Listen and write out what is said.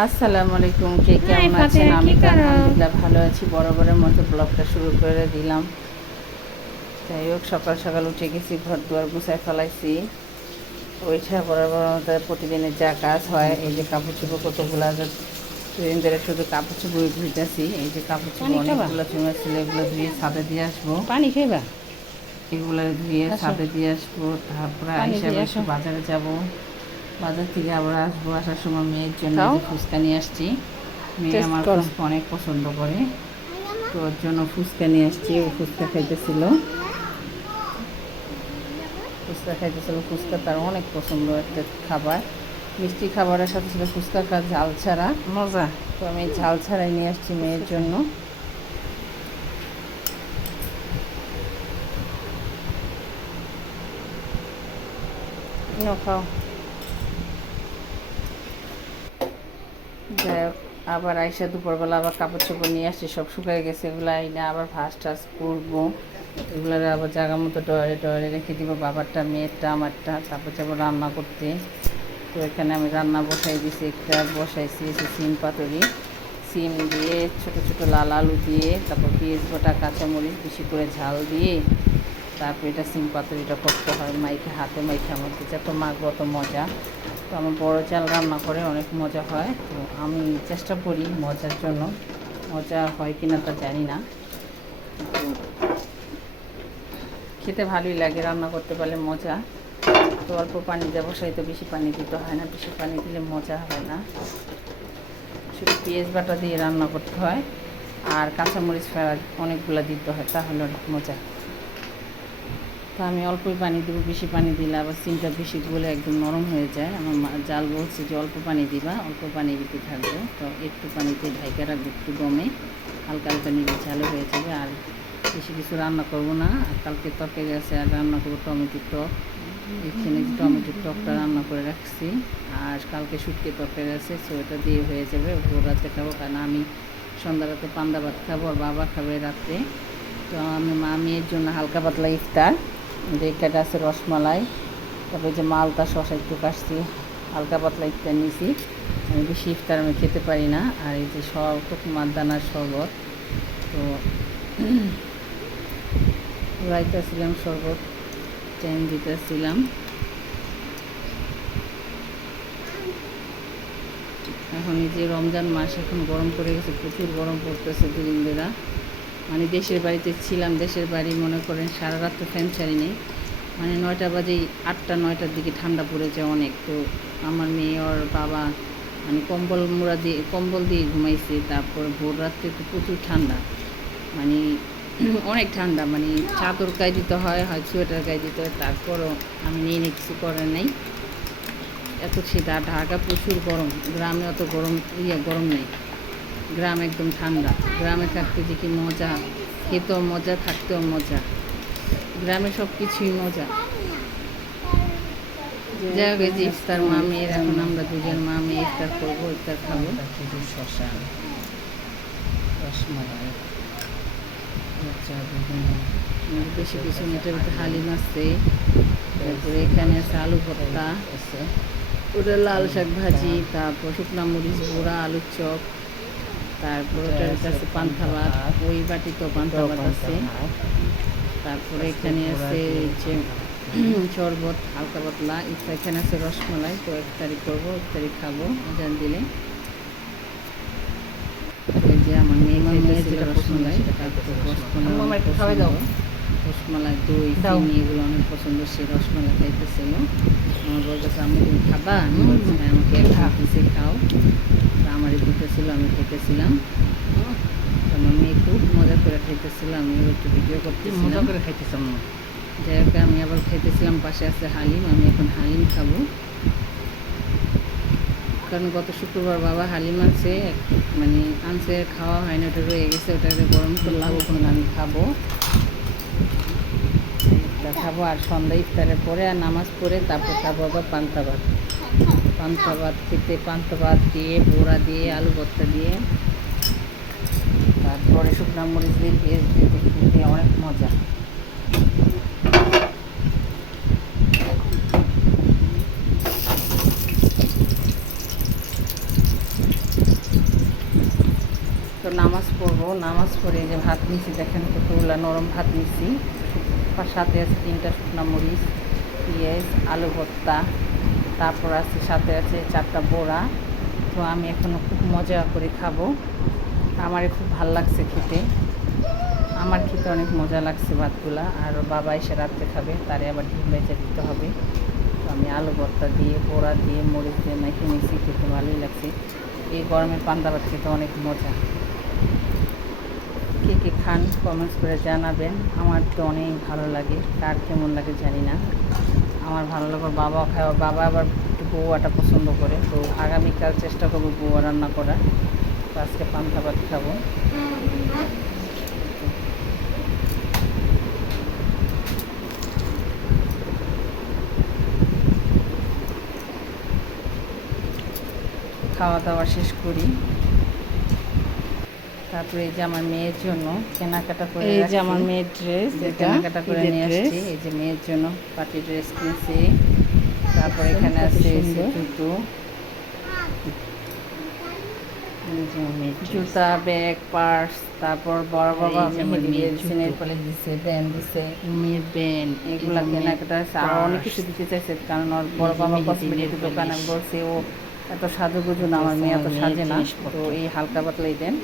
আসসালামু আলাইকুম, কে কেমন আছেন? আমি তো আলহামদুলিল্লাহ ভালো আছি। বরাবরের মতো ব্লগটা শুরু করে দিলাম। যাই হোক, সকাল সকাল উঠে গেছি, ঘর দুয়ার গুছায় ফেলাইছি। ওইটা বরাবর আমাদের প্রতিদিনের যা কাজ হয়। এই যে কাপড় চোপড় কতগুলো, দুদিন ধরে শুধু কাপড় চোপড় ধুইতেছি। এই যে কাপড় চোপড় অনেকগুলো জমা ছিল, এগুলো ধুয়ে ছাদে দিয়ে আসবো। পানি খাইবা? এগুলো ধুয়ে ছাদে দিয়ে আসবো, তারপরে আইসা একটু বাজারে যাব। বাজার থেকে আবার আসবো, আসার সময় মেয়ের জন্য যে ফুচকা নিয়ে আসছি। মেয়ে আমার ফুচকা অনেক পছন্দ করে, তো ওর জন্য ফুচকা নিয়ে আসছি। ও ফুচকা খাইতেছিল, ফুচকা তার অনেক পছন্দ একটা খাবার। মিষ্টি খাবারের সাথে সাথে ফুচকা খাওয়া ঝাল ছাড়া মজা, তো আমি ঝাল ছাড়াই নিয়ে আসছি মেয়ের জন্য। খাও। যাই হোক, আবার আইসা দুপুরবেলা আবার কাপড় চোপড় নিয়ে আসছি, সব শুকিয়ে গেছে। এগুলো আইনা আবার ভাস টাস করবো, এগুলো আবার জায়গা মতো ডয়ারে ডয়ারে রেখে দিব, বাবারটা মেয়েরটা আমারটা। তারপর যাবো রান্না করতে। তো এখানে আমি রান্না বসাই দিছি, একটা বসাইছি সিম পাতুরি, সিম দিয়ে ছোট ছোট লাল আলু দিয়ে, তারপর পেঁয়াজ বাটা, কাঁচামরিচ বেশি করে ঝাল দিয়ে, তারপর এটা সিম পাতুরিটা করতে হয়। মাইকে হাতে মাইকে আমার যত মাখবো অত মজা। তো আমার বড় চাল রান্না করে অনেক মজা হয়, তো আমি চেষ্টা করি মজার জন্য। মজা হয় কি না তা জানি না, খেতে ভালোই লাগে, রান্না করতে পারলে মজা। তো অল্প পানি দেবো, সেই তো বেশি পানি দিতে হয় না, বেশি পানি দিলে মজা হয় না। শুধু পেঁয়াজ বাটা দিয়ে রান্না করতে হয়, আর কাঁচামরিচ ফেরা অনেকগুলো দিতে হয়, তাহলে অনেক মজা। তো আমি অল্পই পানি দেবো, বেশি পানি দিলে আবার সিমটা বেশি গলে একদম নরম হয়ে যায়। আমার জাল বলছে যে অল্প পানি দিবা, অল্প পানি দিতে থাকবো। তো একটু পানিতে ঢাইকা রাখবো, একটু দমে হালকা হালকা নিলে ঝালে হয়ে যাবে। আর বেশি কিছু রান্না করবো না। আর কালকে তরকারি আছে, আর রান্না করবো টমেটোর টক। এখানে টমেটোর টকটা রান্না করে রাখছি, আর কালকে শুটকি তরকারি আছে, সো এটা দিয়ে হয়ে যাবে। ভোর রাতে খাবো, কারণ আমি সন্ধ্যা রাতে পান্তা ভাত খাবো, আর বাবা খাবে রাত্রে। তো আমি মেয়ের জন্য হালকা পাতলা ইফতার, যে একটা আছে রসমালাই, তারপরে যে মালটা শসা একটু কাটছি, হালকা পাতলা ইফতার নিয়েছি। আমি বেশি ইফতার আমি খেতে পারি না। আর এই যে মাদানার শরবত, তো রাইতেছিলাম, শরবত টাইম দিতেছিলাম। এখন এই যে রমজান মাস, এখন গরম পড়ে গেছে, প্রচুর গরম পড়তেছে দুদিন ধরে। মানে দেশের বাড়িতে ছিলাম, দেশের বাড়ি মনে করেন সারা রাত তো ফ্যান ছাড়ি নেই, মানে 9টা বাজে, 8টা 9টার দিকে ঠান্ডা পড়েছে অনেক। তো আমার মেয়ে ওর বাবা মানে কম্বল দিয়ে ঘুমাইছে। তারপর ভোর রাত্রে তো প্রচুর ঠান্ডা, মানে অনেক ঠান্ডা, মানে চাদর গায়ে দিতে হয়, সোয়েটার গায়ে দিতে হয়। তারপরও আমি নিয়ে কিছু করার নেই, এত শীত। আর ঢাকা প্রচুর গরম, গ্রামে অত গরম নেই, গ্রাম একদম ঠান্ডা। গ্রামে থাকতে যে কি মজা, খেতেও মজা, থাকতেও মজা, গ্রামে সব কিছুই মজা। যাই হোক, এই যে ইফতার মেয়ের, এখন আমরা দুজন মেয়ে ইফতার করবো, ইফতার খাবো। শশা, রসমালাই, বেশি কিছু এটার ভিতরে হালিম আছে। তারপরে এখানে আছে আলু ভর্তা, ওটা লাল শাক ভাজি, তারপর শুকনা মরিচ গুঁড়া, আলুর চপ, তারপর ওটার কাছে পান্তা ভাত, ওই বাটিতেও পান্তা ভাত আছে। তারপরে এখানে আছে যে শরবত হালকা পাতলা। এখানে আছে রসমালাই, তো ইফতারি করবো, ইফতারি খাবো আজান দিলে। ওই যে আমার মেয়ে খাইতেছিল রসমালাই, রসমালাই দই চিনি এগুলো অনেক পছন্দ, সে রসমালাই খাইতেছিল। আমার বলতেছে আমি তুমি খাবা, আমি বলছি হ্যাঁ, আমাকে একটা পিসে খাও। আমারই দিতেছিল, আমি খেতেছিলাম। আমার মেয়ে খুব মজা করে খাইতেছিল, আমি একটু ভিডিও করতেছিলাম, মজা করে খাইতেছিলাম। যাই হোক, আমি আবার খাইতেছিলাম, পাশে আছে হালিম, আমি এখন হালিম খাবো। কারণ গত শুক্রবার বাবা হালিম আনছে, মানে আনছে, খাওয়া হয় না, ওটা রয়ে গেছে, ওটাকে গরম করলাম, ওখানে আমি খাবো। আর সন্ধ্যা ইফতারের পরে আর নামাজ পড়ে তারপর খাবো আবার পান্তা ভাত। পান্তা ভাত খেতে, পান্তা ভাত দিয়ে, বড়া দিয়ে, আলু ভর্তা দিয়ে, তারপরে শুকনা মরিচ দিয়ে, পেঁয়াজ দিয়ে খেতে অনেক মজা। তো নামাজ পড়বো, নামাজ পড়ে যে ভাত নিছি দেখেন কতগুলা নরম ভাত নিছি, সাথে আছে 3টা শুকনা মরিচ, পেঁয়াজ, আলু ভর্তা, তারপর আছে সাথে আছে 4টা বড়া। তো আমি এখনও খুব মজা করে খাবো, আমারে খুব ভাল লাগছে খেতে, আমার খেতে অনেক মজা লাগছে ভাতগুলা। আর বাবা এসে রাত্রে খাবে, তারে আবার ডিম ভেজে দিতে হবে। তো আমি আলু ভর্তা দিয়ে বড়া দিয়ে মরিচ দিয়ে মেখে নিয়েছি, খেতে ভালোই লাগছে। এই গরমে পান্তা ভাত খেতে অনেক মজা। কে কে খান কমেন্টস করে জানাবেন, আমার তো অনেক ভালো লাগে, কার কেমন লাগে জানি না। আমার ভালো লাগে, বাবাও খায়, বাবা আবার একটু বউয়াটা পছন্দ করে। তো আগামীকাল চেষ্টা করবো বউয়া রান্না করা। তো আজকে পান্তা ভাত খাবো। খাওয়া দাওয়া শেষ করি, তারপরে এই যে আমার মেয়ের জন্য কেনাকাটা করে, এই যে আমার মেয়ের ড্রেস, কেনাকাটা করে নিয়ে আসছি। এই যে মেয়ের জন্য পার্টি ড্রেস কিনছি, তারপর এখানে আছে জুতো, জুতা, ব্যাগ, পার্স, তারপর বড় বাবা সিনের কলেজ দিচ্ছে, ব্যান দিচ্ছে, মেয়ের ব্যান, এগুলা কেনাকাটা আছে। আরও অনেক কিছু দিতে চাইছে, কারণ ওর বড় বাবা কসমেটিক দোকান, আমি বলছি ও এত সাজুগুজু না, আমার মেয়ে এত সাজে না, তো এই হালকা পাতলাই দেন।